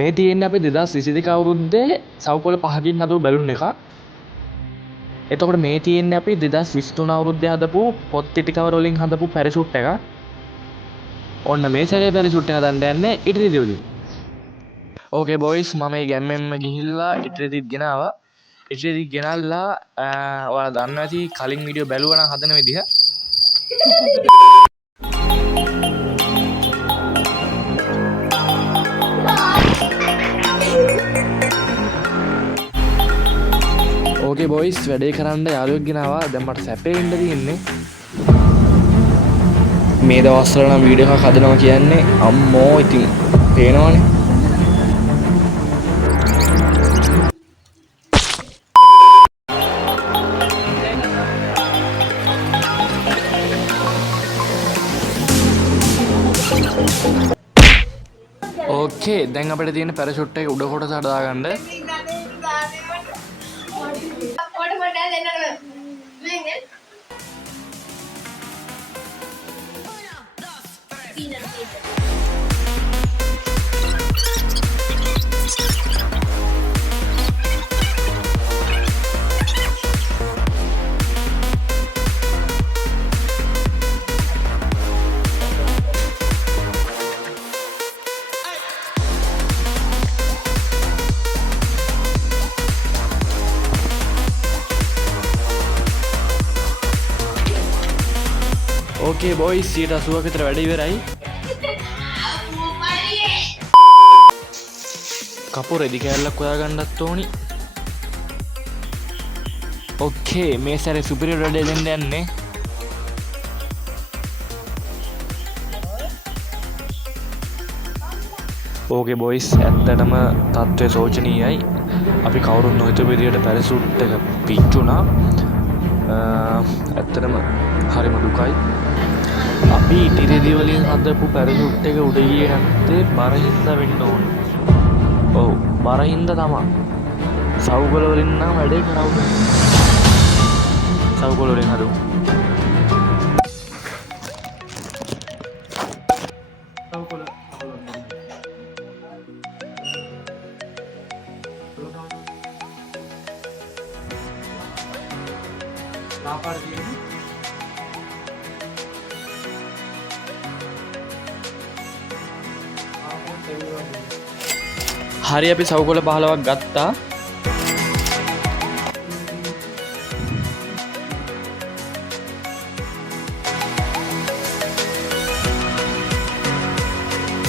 මේ තියෙන්නේ අපි 2022 අවුරුද්දේ සවුකොළ 5කින් හදපු බැලුන් එකක්. එතකොට මේ තියෙන්නේ අපි 2023 අවුරුද්දේ හදපු පොත්තිටි කවර වලින් හදපු පැරෂූට් එකක්. ඔන්න මේ සැරේ පැරෂූට් එක හදන්න යන්නේ ඉටිරිදි වලින්. ඕකේ බොයිස් මම මේ ගැම්මෙන්ම ගිහිල්ලා ඉටිරිදිත් ගෙනාවා. ඉටිරිදිත් ගෙනල්ලා ඔයාලා දන්නවා ඇති කලින් වීඩියෝ බැලුවා නම් හදන විදිහ. ඕකේ බොයිස් වැඩේ කරන්න යාළුවෙක් ගෙනාවා. දැන් මට සැපේ ඉන්න තියෙන්නේ. මේ දවස්වල නම් වීඩියෝ එකක් හදනවා කියන්නේ අම්මෝ ඉතින් පේනවනේ. ඕකේ දැන් අපිට තියෙන පැරෂූට් එක උඩ කොටස හදාගන්න. ඕකේ බොයිස් 80ක විතර වැඩ ඉවරයි. කපු රෙදි කෑල්ලක් හොයාගන්නත් ඕනි. ඕකේ මේ සැරේ සුපිරියර් වැඩේ දෙන්න යන්නේ. ඕකේ බොයිස් ඇත්තටම තත්ත්වය සෝචනීයයි. අපි කවුරුත් නොහිතපු විදියට පැරෂූට් එක පිච්චුණා. ඇත්තටම හරිම දුකයි. අපි ඉටිරිදි වලින් හදපු පැරෂූට් එක උඩ ගියේ නැත්තේ බර හින්දා වෙන්න ඕන. ඔව් බර හින්දා තමයි. සවුකොළ වලින් නම් වැඩේ කරවුනේ. සවුකොළ වලින් හදුවා. සවුකොළ ලාපාර කියන්නේ හරි අපි සවුකොළ 15ක් ගත්තා.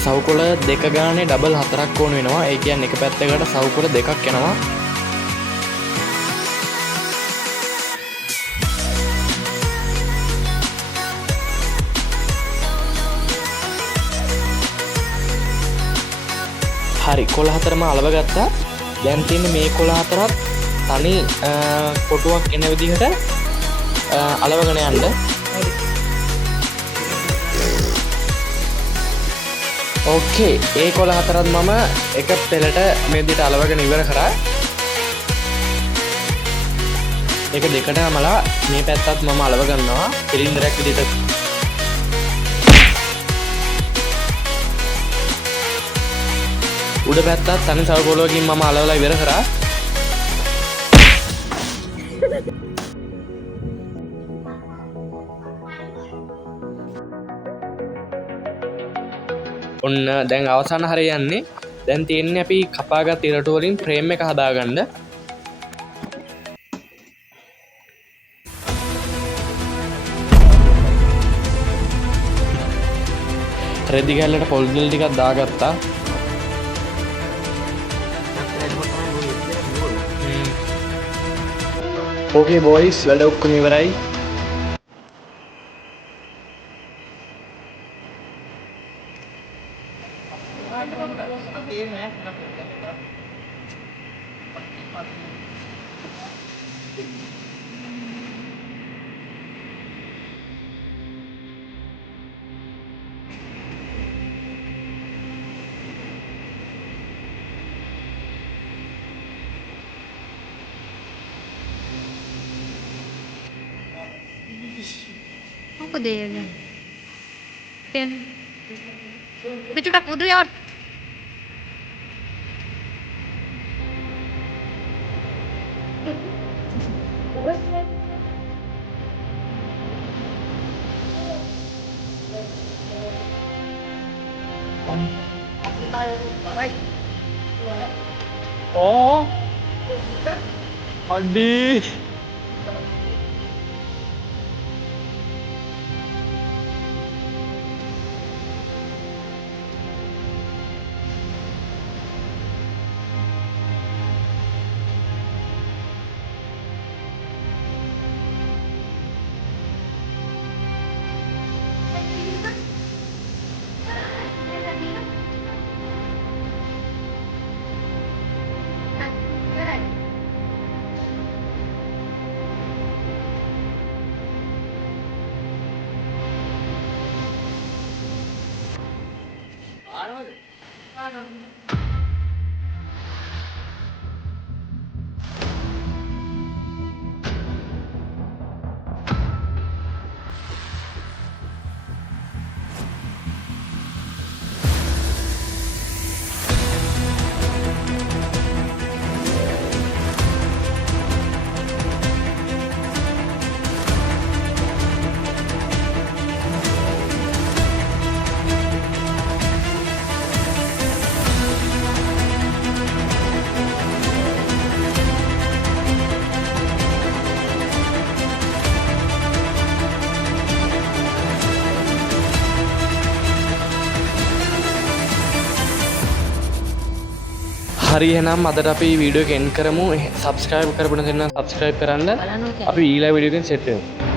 සවුකොළ දෙක ගානේ ඩබල් 4ක් ඕන වෙනවා. ඒ කියන්නේ එක පැත්තකට සවුකොළ දෙකක් යනවා. හරි කොළ හතරම අලව ගත්තා. දැන් තියෙන්නේ මේ කොළ හතරත් තනි කොටුවක් එන විදිහට අලවගෙන යන්න. ඕකේ ඒ කොළ හතරත් මම එක පෙළට මේ විදිහට අලවගෙන ඉවර කරා. ඒක දෙකට නමලා මේ පැත්තත් මම අලව ගන්නවා සිලින්ඩරයක් විදිහට. උඩ පැත්තත් තනි සවුකොළකින් මම අලවලා ඉවර කරා. ඔන්න දැන් අවසාන හරිය යන්නේ. දැන් තියෙන්නේ අපි කපාගත් ඉරටු වලින් ෆ්‍රේම් එක හදාගන්න. රෙදි ගැල්ලට පොල් ගල් ටිකක් දාගත්තා. ඕකේ බොයිස් වැඩ ඔක්කොම ඉවරයි. මොකද ඒ පෙන් පිටුට පුදු යාත් ඕ අඩී හරි එහෙනම් අදට අපි වීඩියෝ එක එන්ඩ් කරමු. සබ්ස්ක්‍රයිබ් කරපු නැත්නම් සබ්ස්ක්‍රයිබ් කරන්න. අපි ඊළඟ වීඩියෝ එකෙන් සෙට් වෙමු.